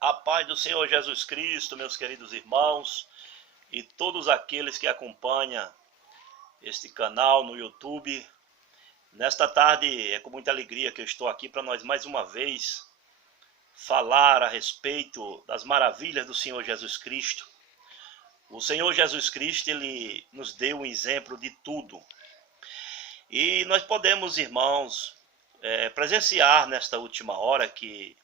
A paz do Senhor Jesus Cristo, meus queridos irmãos e todos aqueles que acompanham este canal no YouTube. Nesta tarde é com muita alegria que eu estou aqui para nós mais uma vez falar a respeito das maravilhas do Senhor Jesus Cristo. O Senhor Jesus Cristo, ele nos deu um exemplo de tudo. E nós podemos, irmãos, presenciar nesta última hora que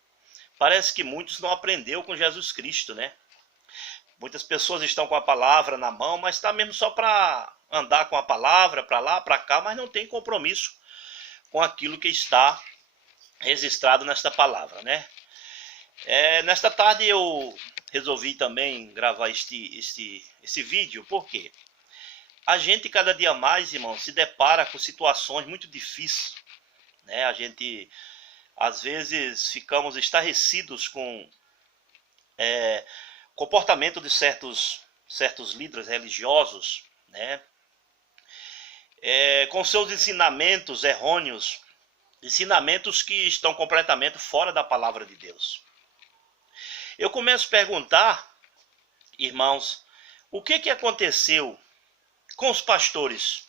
parece que muitos não aprenderam com Jesus Cristo, né? Muitas pessoas estão com a palavra na mão, mas está mesmo só para andar com a palavra, para lá, para cá, mas não tem compromisso com aquilo que está registrado nesta palavra, né? Nesta tarde eu resolvi também gravar esse vídeo, porque a gente cada dia mais, irmão, se depara com situações muito difíceis, né? A gente às vezes ficamos estarrecidos com comportamento de certos líderes religiosos, né? Com seus ensinamentos errôneos, ensinamentos que estão completamente fora da palavra de Deus. Eu começo a perguntar, irmãos, o que aconteceu com os pastores?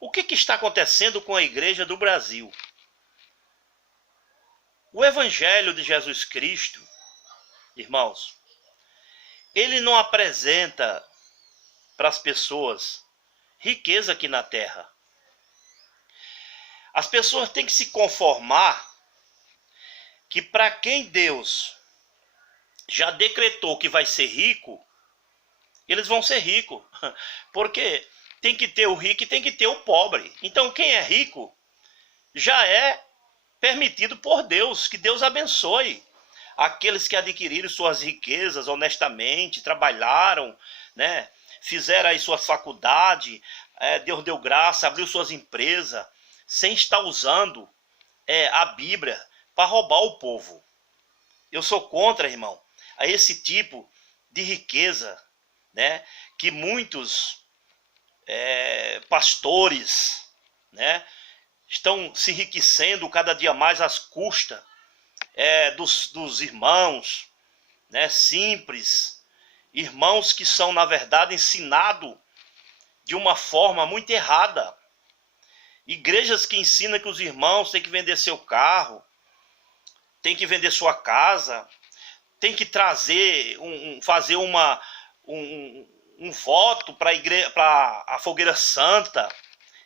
O que está acontecendo com a igreja do Brasil? O Evangelho de Jesus Cristo, irmãos, ele não apresenta para as pessoas riqueza aqui na terra. As pessoas têm que se conformar que para quem Deus já decretou que vai ser rico, eles vão ser ricos. Porque tem que ter o rico e tem que ter o pobre. Então quem é rico já é permitido por Deus, que Deus abençoe aqueles que adquiriram suas riquezas honestamente, trabalharam, né? Fizeram aí suas faculdades, Deus deu graça, abriu suas empresas, sem estar usando a Bíblia para roubar o povo. Eu sou contra, irmão, a esse tipo de riqueza, né? Que muitos pastores, né, estão se enriquecendo cada dia mais às custas dos irmãos, né, simples, irmãos que são, na verdade, ensinados de uma forma muito errada. Igrejas que ensinam que os irmãos têm que vender seu carro, têm que vender sua casa, têm que trazer, fazer um voto para a fogueira santa.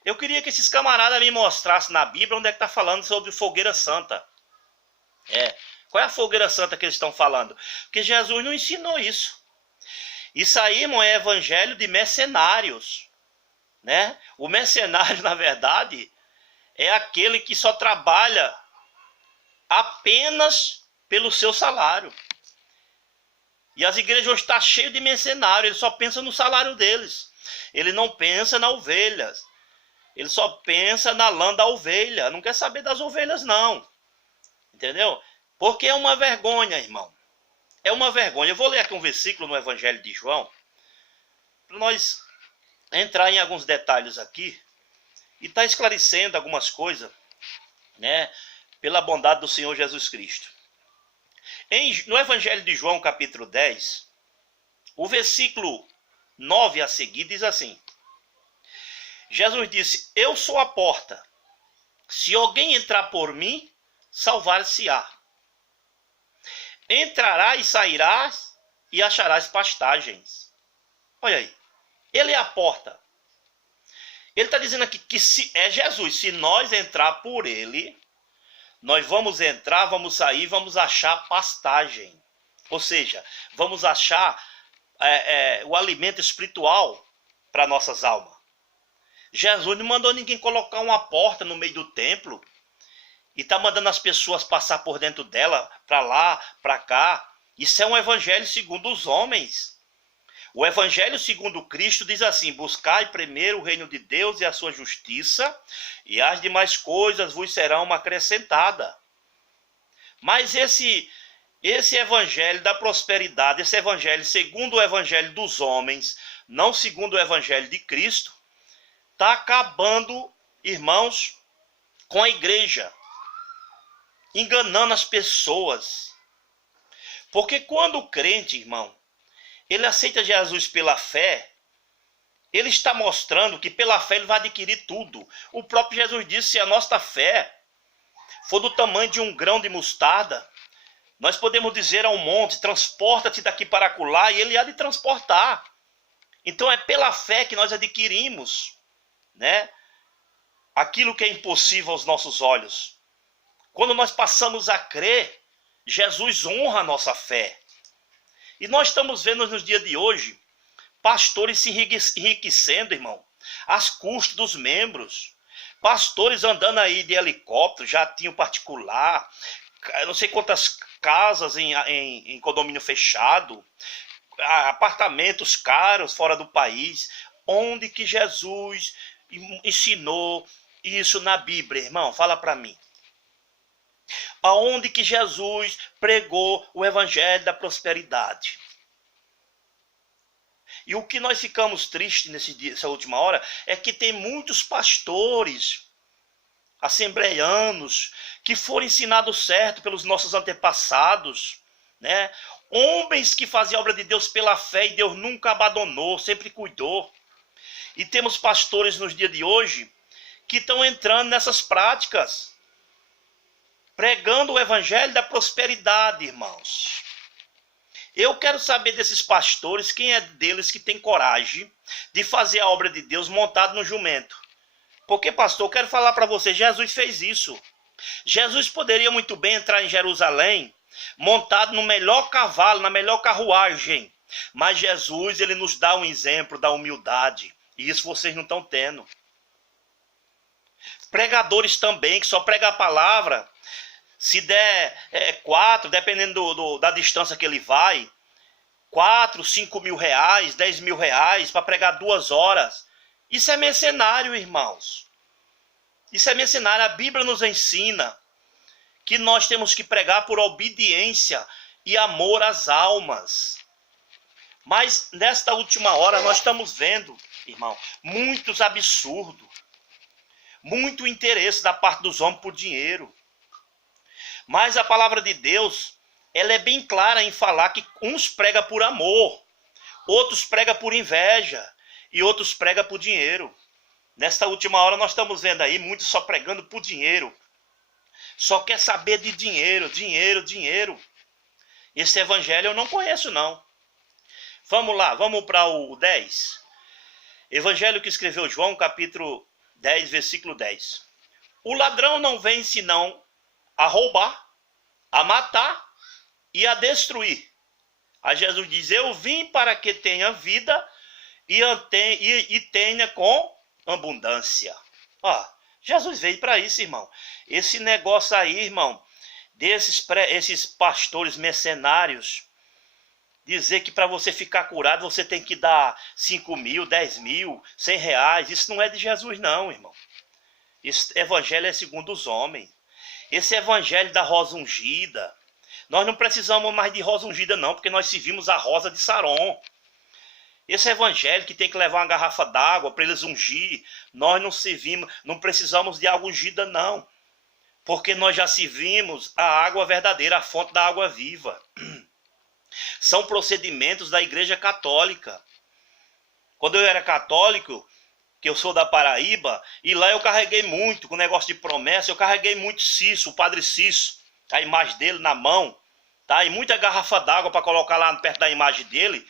Eu queria que esses camaradas me mostrassem na Bíblia onde é que está falando sobre fogueira santa. Qual é a fogueira santa que eles estão falando? Porque Jesus não ensinou isso. Isso aí, irmão, é evangelho de mercenários, né? O mercenário, na verdade, é aquele que só trabalha apenas pelo seu salário. E as igrejas hoje estão cheias de mercenários, eles só pensam no salário deles. Ele não pensa na ovelha. Ele só pensa na lã da ovelha, não quer saber das ovelhas não. Entendeu? Porque é uma vergonha, irmão. É uma vergonha. Eu vou ler aqui um versículo no Evangelho de João, para nós entrar em alguns detalhes aqui, e está esclarecendo algumas coisas, né, pela bondade do Senhor Jesus Cristo. No Evangelho de João, capítulo 10, o versículo 9 a seguir diz assim: Jesus disse: eu sou a porta. Se alguém entrar por mim, salvar-se-á. Entrará e sairás e acharás pastagens. Olha aí. Ele é a porta. Ele está dizendo aqui que é Jesus. Se nós entrar por ele, nós vamos entrar, vamos sair, vamos achar pastagem. Ou seja, vamos achar o alimento espiritual para nossas almas. Jesus não mandou ninguém colocar uma porta no meio do templo e está mandando as pessoas passar por dentro dela, para lá, para cá. Isso é um evangelho segundo os homens. O evangelho segundo Cristo diz assim: buscai primeiro o reino de Deus e a sua justiça, e as demais coisas vos serão acrescentadas. Mas esse evangelho da prosperidade, esse evangelho segundo o evangelho dos homens, não segundo o evangelho de Cristo, está acabando, irmãos, com a igreja, enganando as pessoas, Porque quando o crente, irmão, ele aceita Jesus pela fé, ele está mostrando que pela fé ele vai adquirir tudo. O próprio Jesus disse: se a nossa fé for do tamanho de um grão de mostarda, nós podemos dizer ao monte: transporta-te daqui para acolá, e ele há de transportar. Então é pela fé que nós adquirimos, né, aquilo que é impossível aos nossos olhos. Quando nós passamos a crer, Jesus honra a nossa fé. E nós estamos vendo nos dias de hoje pastores se enriquecendo, irmão, às custas dos membros. Pastores andando aí de helicóptero, jatinho particular, não sei quantas casas em condomínio fechado, apartamentos caros fora do país. Onde que Jesus ensinou isso na Bíblia, irmão? Fala para mim. Aonde que Jesus pregou o evangelho da prosperidade? E o que nós ficamos tristes nessa última hora é que tem muitos pastores assembleianos que foram ensinados certo pelos nossos antepassados, né? Homens que faziam a obra de Deus pela fé e Deus nunca abandonou, sempre cuidou. E temos pastores nos dias de hoje que estão entrando nessas práticas, pregando o evangelho da prosperidade, irmãos. Eu quero saber desses pastores, quem é deles que tem coragem de fazer a obra de Deus montado no jumento. Porque, pastor, eu quero falar para você, Jesus fez isso. Jesus poderia muito bem entrar em Jerusalém montado no melhor cavalo, na melhor carruagem. Mas Jesus, ele nos dá um exemplo da humildade. E isso vocês não estão tendo. Pregadores também, que só pregam a palavra. Se der 4, dependendo da distância que ele vai, 4, 5 mil reais, 10 mil reais para pregar 2 horas. Isso é mercenário, irmãos. Isso é mercenário. A Bíblia nos ensina que nós temos que pregar por obediência e amor às almas. Mas nesta última hora nós estamos vendo, irmão, muitos absurdos. Muito interesse da parte dos homens por dinheiro. Mas a palavra de Deus, ela é bem clara em falar que uns pregam por amor, outros pregam por inveja e outros pregam por dinheiro. Nesta última hora nós estamos vendo aí muitos só pregando por dinheiro. Só quer saber de dinheiro, dinheiro, dinheiro. Esse evangelho eu não conheço não. Vamos lá, vamos para o 10. Evangelho que escreveu João, capítulo 10, versículo 10. O ladrão não vem senão a roubar, a matar e a destruir. Aí Jesus diz: eu vim para que tenha vida e tenha com abundância. Jesus veio para isso, irmão. Esse negócio aí, irmão, esses pastores mercenários, dizer que para você ficar curado você tem que dar 5 mil, 10 mil, 100 reais. Isso não é de Jesus não, irmão. Esse evangelho é segundo os homens. Esse evangelho da rosa ungida, nós não precisamos mais de rosa ungida não, porque nós servimos a rosa de Saron. Esse evangelho que tem que levar uma garrafa d'água para eles ungir, nós não servimos, não precisamos de água ungida não. Porque nós já servimos a água verdadeira, a fonte da água viva. São procedimentos da Igreja Católica. Quando eu era católico, que eu sou da Paraíba, e lá eu carreguei muito, com o negócio de promessa, eu carreguei muito Cício, o padre Cício, a imagem dele na mão, tá? E muita garrafa d'água para colocar lá perto da imagem dele,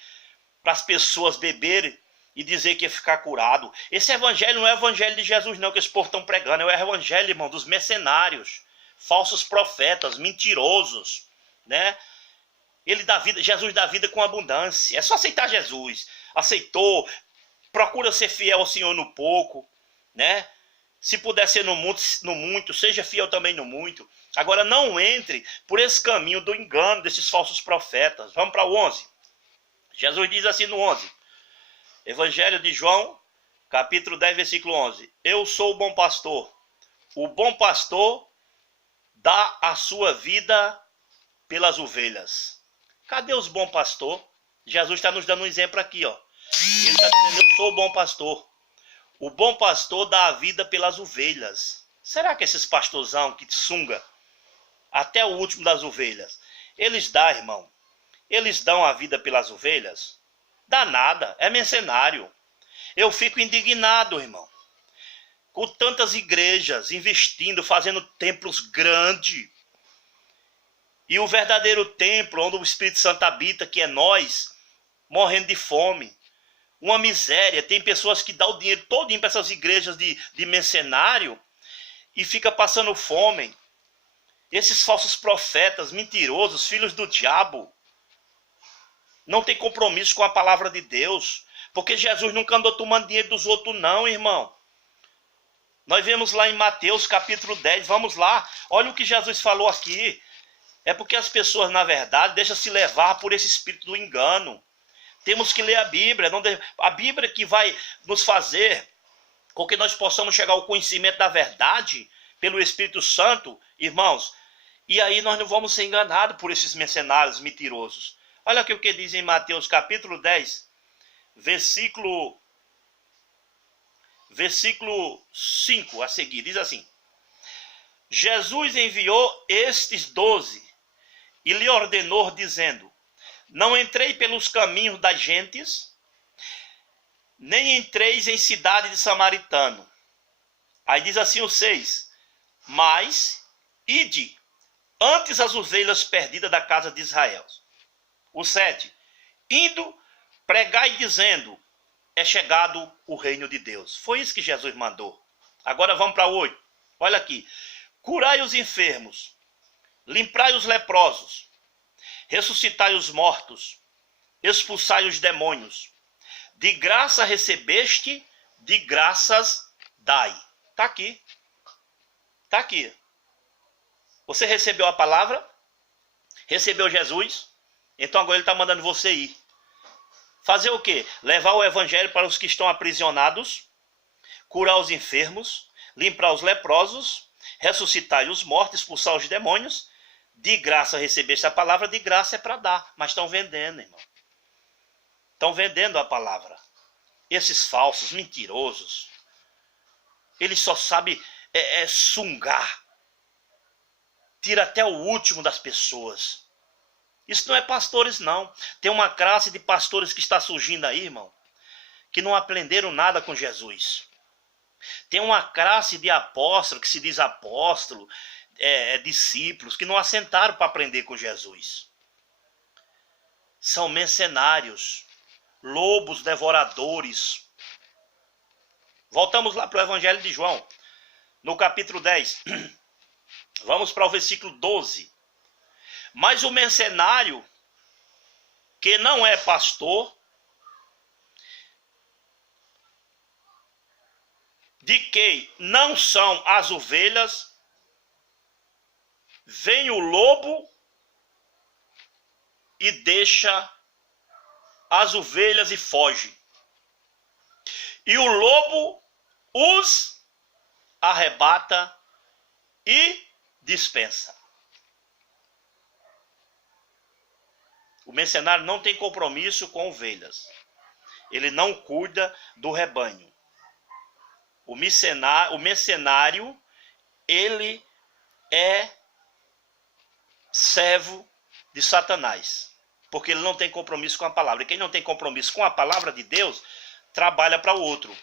para as pessoas beberem e dizer que ia ficar curado. Esse evangelho não é o evangelho de Jesus não, que esse povo estão pregando, é o evangelho, irmão, dos mercenários, falsos profetas, mentirosos, né? Jesus dá vida com abundância, é só aceitar Jesus. Aceitou, procura ser fiel ao Senhor no pouco, né? Se puder ser no muito, seja fiel também no muito. Agora não entre por esse caminho do engano desses falsos profetas. Vamos para o 11. Jesus diz assim no 11. Evangelho de João, capítulo 10, versículo 11. Eu sou o bom pastor. O bom pastor dá a sua vida pelas ovelhas. Cadê os bons pastores? Jesus está nos dando um exemplo aqui, ó. Ele está dizendo: eu sou o bom pastor. O bom pastor dá a vida pelas ovelhas. Será que esses pastorzão que sunga até o último das ovelhas, eles dão, irmão, eles dão a vida pelas ovelhas? Dá nada, é mercenário. Eu fico indignado, irmão, com tantas igrejas investindo, fazendo templos grandes. E o verdadeiro templo, onde o Espírito Santo habita, que é nós, morrendo de fome. Uma miséria. Tem pessoas que dão o dinheiro todinho para essas igrejas de mercenário e fica passando fome. Esses falsos profetas, mentirosos, filhos do diabo, não tem compromisso com a palavra de Deus. Porque Jesus nunca andou tomando dinheiro dos outros não, irmão. Nós vemos lá em Mateus capítulo 10, vamos lá. Olha o que Jesus falou aqui. É porque as pessoas, na verdade, deixam se levar por esse espírito do engano. Temos que ler a Bíblia. A Bíblia que vai nos fazer com que nós possamos chegar ao conhecimento da verdade pelo Espírito Santo, irmãos. E aí nós não vamos ser enganados por esses mercenários mentirosos. Olha aqui o que diz em Mateus capítulo 10, versículo 5 a seguir. Diz assim: Jesus enviou estes 12 e lhe ordenou, dizendo: não entrei pelos caminhos das gentes, nem entreis em cidade de samaritano. Aí diz assim o 6: mas ide antes as ovelhas perdidas da casa de Israel. O 7: indo, pregai dizendo: é chegado o reino de Deus. Foi isso que Jesus mandou. Agora vamos para o 8. Olha aqui: curai os enfermos, limpai os leprosos, ressuscitai os mortos, expulsai os demônios. De graça recebeste, de graças dai. Está aqui. Está aqui. Você recebeu a palavra? Recebeu Jesus? Então agora ele está mandando você ir. Fazer o quê? Levar o evangelho para os que estão aprisionados, curar os enfermos, limpar os leprosos, ressuscitar os mortos, expulsar os demônios. De graça recebeste a palavra, de graça é para dar. Mas estão vendendo, irmão. Estão vendendo a palavra. Esses falsos, mentirosos, eles só sabem sungar. Tira até o último das pessoas. Isso não é pastores, não. Tem uma classe de pastores que está surgindo aí, irmão, que não aprenderam nada com Jesus. Tem uma classe de apóstolos, que se diz apóstolo, discípulos, que não assentaram para aprender com Jesus. São mercenários, lobos devoradores. Voltamos lá para o Evangelho de João, no capítulo 10. Vamos para o versículo 12. Mas o mercenário, que não é pastor, de quem não são as ovelhas, vem o lobo e deixa as ovelhas e foge. E o lobo os arrebata e dispensa. O mercenário não tem compromisso com ovelhas. Ele não cuida do rebanho. O mercenário, ele é servo de Satanás. Porque ele não tem compromisso com a palavra. E quem não tem compromisso com a palavra de Deus, trabalha para o outro.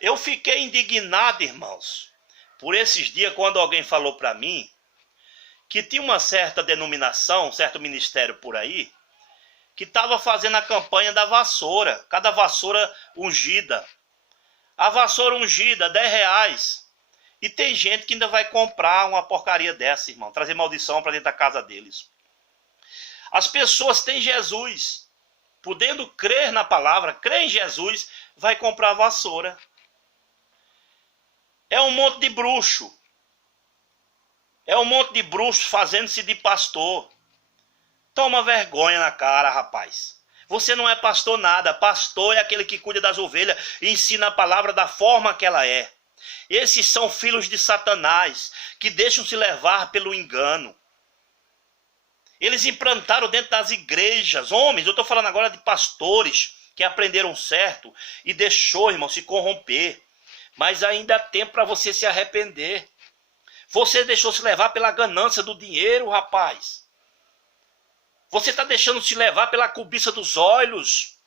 Eu fiquei indignado, irmãos, por esses dias quando alguém falou para mim que tinha uma certa denominação, um certo ministério por aí, que estava fazendo a campanha da vassoura, cada vassoura ungida. A vassoura ungida, R$10. E tem gente que ainda vai comprar uma porcaria dessa, irmão, trazer maldição para dentro da casa deles. As pessoas têm Jesus, podendo crer na palavra, crer em Jesus, vai comprar vassoura. É um monte de bruxo. É um monte de bruxos fazendo-se de pastor. Toma vergonha na cara, rapaz. Você não é pastor nada. Pastor é aquele que cuida das ovelhas e ensina a palavra da forma que ela é. Esses são filhos de Satanás, que deixam se levar pelo engano. Eles implantaram dentro das igrejas, homens, eu estou falando agora de pastores que aprenderam certo e deixou, irmão, se corromper. Mas ainda há tempo para você se arrepender. Você deixou se levar pela ganância do dinheiro, rapaz. Você está deixando se levar pela cobiça dos olhos.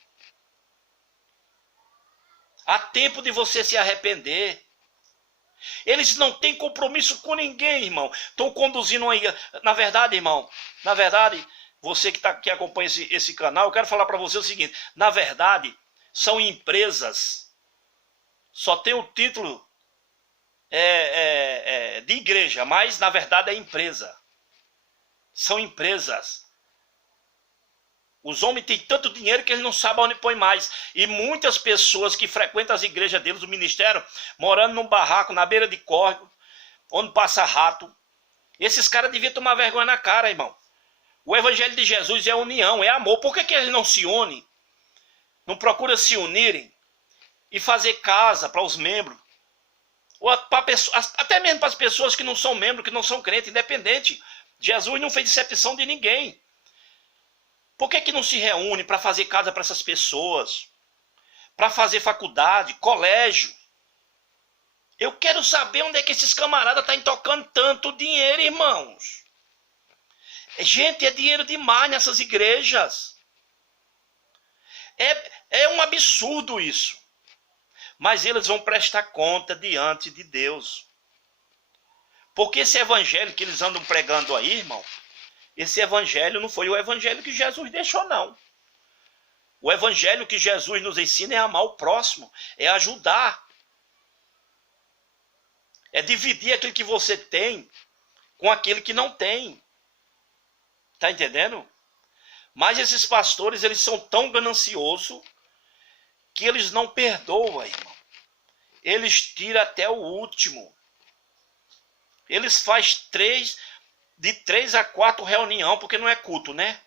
Há tempo de você se arrepender. Eles não têm compromisso com ninguém, irmão. Estão conduzindo aí. Na verdade, irmão, você que acompanha esse canal, eu quero falar para você o seguinte. Na verdade, são empresas. Só tem o título de igreja, mas na verdade é empresa. São empresas. Os homens têm tanto dinheiro que eles não sabem onde põe mais. E muitas pessoas que frequentam as igrejas deles, o ministério, morando num barraco, na beira de córrego, onde passa rato. Esses caras deviam tomar vergonha na cara, irmão. O evangelho de Jesus é união, é amor. Por que eles não se unem? Não procuram se unirem e fazer casa para os membros? Ou até mesmo para as pessoas que não são membros, que não são crentes, independente. Jesus não fez exceção de ninguém. Por que não se reúne para fazer casa para essas pessoas? Para fazer faculdade, colégio? Eu quero saber onde é que esses camaradas estão tocando tanto dinheiro, irmãos. Gente, é dinheiro demais nessas igrejas. É um absurdo isso. Mas eles vão prestar conta diante de Deus. Porque esse evangelho que eles andam pregando aí, irmão, esse evangelho não foi o evangelho que Jesus deixou, não. O evangelho que Jesus nos ensina é amar o próximo, é ajudar. É dividir aquilo que você tem com aquele que não tem. Tá entendendo? Mas esses pastores, eles são tão gananciosos que eles não perdoam, irmão. Eles tiram até o último. Eles fazem de 3 a 4 reunião, porque não é culto, né?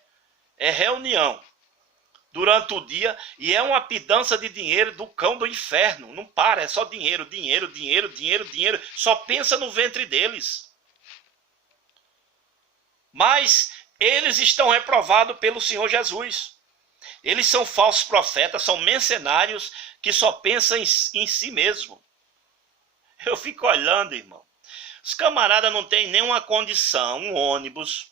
É reunião durante o dia e é uma pidança de dinheiro do cão do inferno. Não para, é só dinheiro, dinheiro, dinheiro, dinheiro, dinheiro. Só pensa no ventre deles. Mas eles estão reprovados pelo Senhor Jesus. Eles são falsos profetas, são mercenários que só pensam em si mesmo. Eu fico olhando, irmão. Os camaradas não têm nenhuma condição, um ônibus.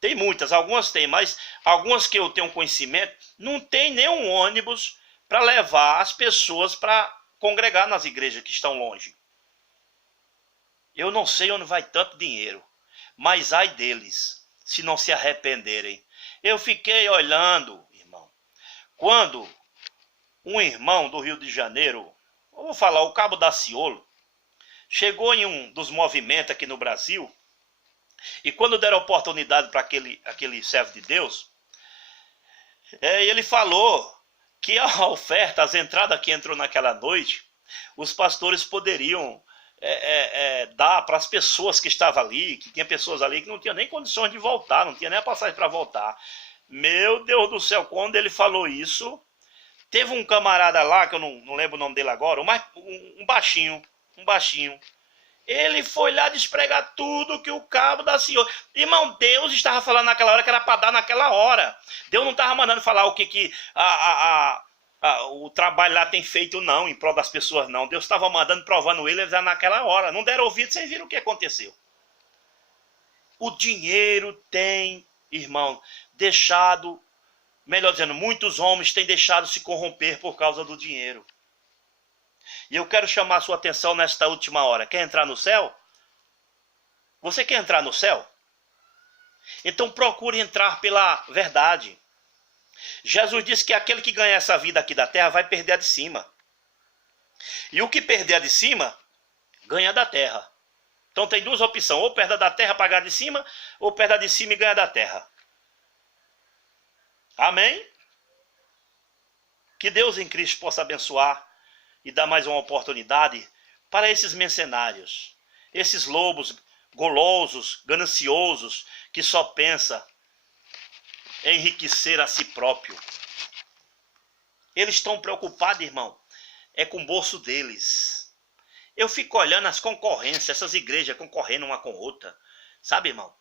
Tem muitas, algumas tem, mas algumas que eu tenho conhecimento, não tem nenhum ônibus para levar as pessoas para congregar nas igrejas que estão longe. Eu não sei onde vai tanto dinheiro, mas ai deles, se não se arrependerem. Eu fiquei olhando, irmão, quando um irmão do Rio de Janeiro, eu vou falar, o Cabo Daciolo, chegou em um dos movimentos aqui no Brasil, e quando deram oportunidade para aquele servo de Deus, ele falou que a oferta, as entradas que entrou naquela noite, os pastores poderiam dar para as pessoas que estavam ali, que tinha pessoas ali que não tinham nem condições de voltar, não tinha nem a passagem para voltar. Meu Deus do céu, quando ele falou isso, teve um camarada lá, que eu não lembro o nome dele agora, um baixinho, ele foi lá despregar tudo que o Cabo Daciolo. Irmão, Deus estava falando naquela hora que era para dar naquela hora. Deus não estava mandando falar o que o trabalho lá tem feito, não, em prol das pessoas, não. Deus estava mandando, provando eles naquela hora. Não deram ouvido, vocês viram o que aconteceu. O dinheiro tem, irmão, deixado, melhor dizendo, muitos homens têm deixado se corromper por causa do dinheiro. E eu quero chamar a sua atenção nesta última hora. Quer entrar no céu? Você quer entrar no céu? Então procure entrar pela verdade. Jesus disse que aquele que ganhar essa vida aqui da terra vai perder a de cima. E o que perder a de cima, ganha da terra. Então tem duas opções. Ou perde a da terra para ganhar de cima, ou perde a de cima e ganha da terra. Amém? Que Deus em Cristo possa abençoar e dar mais uma oportunidade para esses mercenários, esses lobos golosos, gananciosos, que só pensam em enriquecer a si próprio. Eles estão preocupados, irmão, com o bolso deles. Eu fico olhando as concorrências, essas igrejas concorrendo uma com outra, sabe, irmão?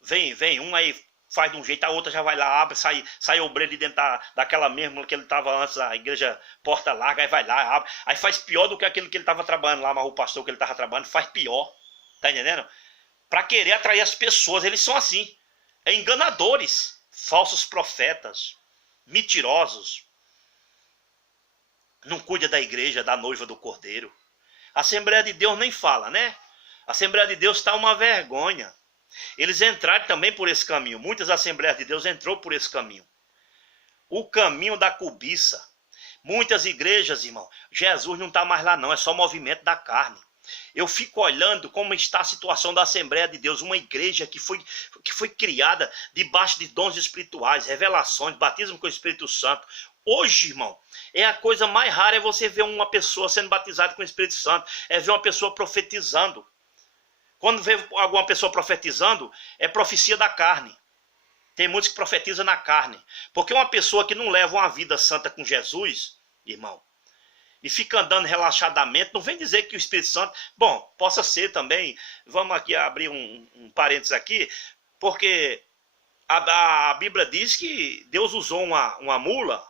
Vem um aí, faz de um jeito, a outra já vai lá, abre, sai obreiro de dentro daquela mesma que ele estava antes, a igreja porta larga, aí vai lá, abre, aí faz pior do que aquilo que ele estava trabalhando lá, mas o pastor que ele estava trabalhando faz pior, tá entendendo? Para querer atrair as pessoas, eles são assim, enganadores, falsos profetas, mentirosos. Não cuida da igreja, da noiva do Cordeiro. A Assembleia de Deus nem fala, né? A Assembleia de Deus está uma vergonha. Eles entraram também por esse caminho. Muitas Assembleias de Deus entrou por esse caminho. O caminho da cobiça. Muitas igrejas, irmão, Jesus não está mais lá não, é só movimento da carne. Eu fico olhando como está a situação da Assembleia de Deus, uma igreja que foi criada debaixo de dons espirituais, revelações, batismo com o Espírito Santo. Hoje, irmão, é a coisa mais rara é você ver uma pessoa sendo batizada com o Espírito Santo, é ver uma pessoa profetizando. Quando vê alguma pessoa profetizando, é profecia da carne. Tem muitos que profetizam na carne. Porque uma pessoa que não leva uma vida santa com Jesus, irmão, e fica andando relaxadamente, não vem dizer que o Espírito Santo... Bom, possa ser também, vamos aqui abrir um parênteses aqui, porque a Bíblia diz que Deus usou uma mula,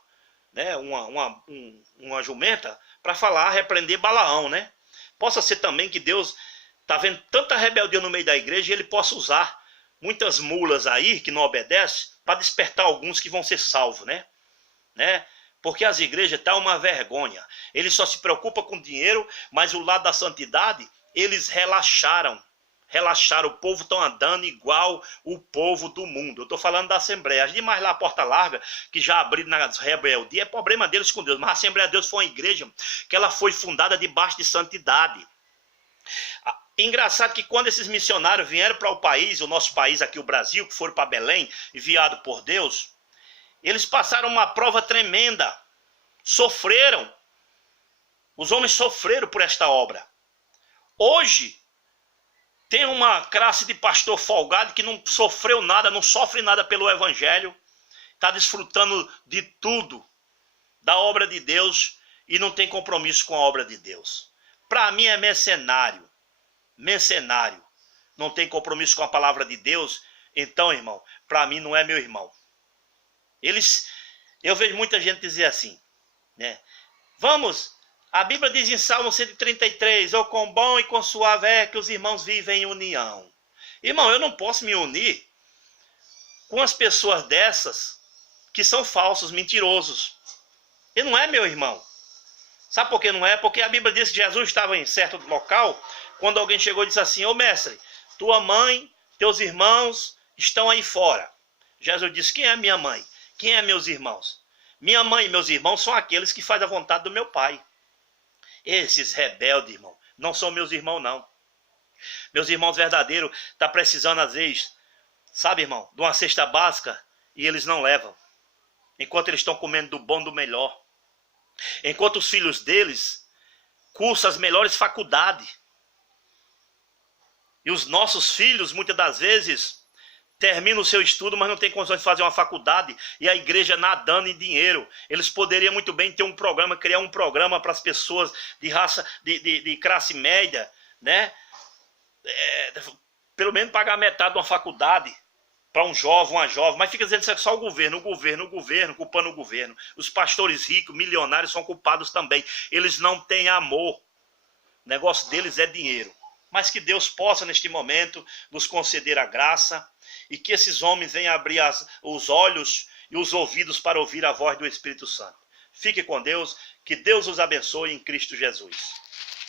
né, uma jumenta, para falar, repreender Balaão, né? Possa ser também que Deus está vendo tanta rebeldia no meio da igreja e ele possa usar muitas mulas aí que não obedecem para despertar alguns que vão ser salvos, né? Porque as igrejas estão uma vergonha. Eles só se preocupam com dinheiro, mas o lado da santidade, eles relaxaram. Relaxaram, o povo está andando igual o povo do mundo. Eu estou falando da Assembleia. As demais lá, a Porta Larga, que já abriram nas rebeldias, é problema deles com Deus. Mas a Assembleia de Deus foi uma igreja que ela foi fundada debaixo de santidade. Engraçado que quando esses missionários vieram para o país, o nosso país aqui, o Brasil, que foram para Belém, enviado por Deus, eles passaram uma prova tremenda. Sofreram. Os homens sofreram por esta obra. Hoje, tem uma classe de pastor folgado que não sofreu nada, não sofre nada pelo evangelho, está desfrutando de tudo, da obra de Deus, e não tem compromisso com a obra de Deus. Para mim é mercenário. Mercenário. Não tem compromisso com a palavra de Deus. Então, irmão, para mim não é meu irmão. Eu vejo muita gente dizer assim, né? A Bíblia diz em Salmo 133, oh, quão bom e quão suave é que os irmãos vivem em união. Irmão, eu não posso me unir com as pessoas dessas que são falsos, mentirosos. E não é meu irmão. Sabe por que não é? Porque a Bíblia diz que Jesus estava em certo local, quando alguém chegou e disse assim, ô mestre, tua mãe, teus irmãos estão aí fora. Jesus disse, quem é minha mãe? Quem é meus irmãos? Minha mãe e meus irmãos são aqueles que fazem a vontade do meu pai. Esses rebeldes, irmão, não são meus irmãos, não. Meus irmãos verdadeiros estão precisando, às vezes, sabe, irmão, de uma cesta básica e eles não levam. Enquanto eles estão comendo do bom, do melhor. Enquanto os filhos deles cursam as melhores faculdades. E os nossos filhos, muitas das vezes, terminam o seu estudo, mas não tem condições de fazer uma faculdade, e a igreja nadando em dinheiro. Eles poderiam muito bem ter um programa, criar um programa para as pessoas de raça, de classe média, né? Pelo menos pagar metade de uma faculdade para um jovem, uma jovem, mas fica dizendo que é só o governo, culpando o governo. Os pastores ricos, milionários são culpados também. Eles não têm amor. O negócio deles é dinheiro. Mas que Deus possa, neste momento, nos conceder a graça e que esses homens venham abrir os olhos e os ouvidos para ouvir a voz do Espírito Santo. Fique com Deus, que Deus os abençoe em Cristo Jesus.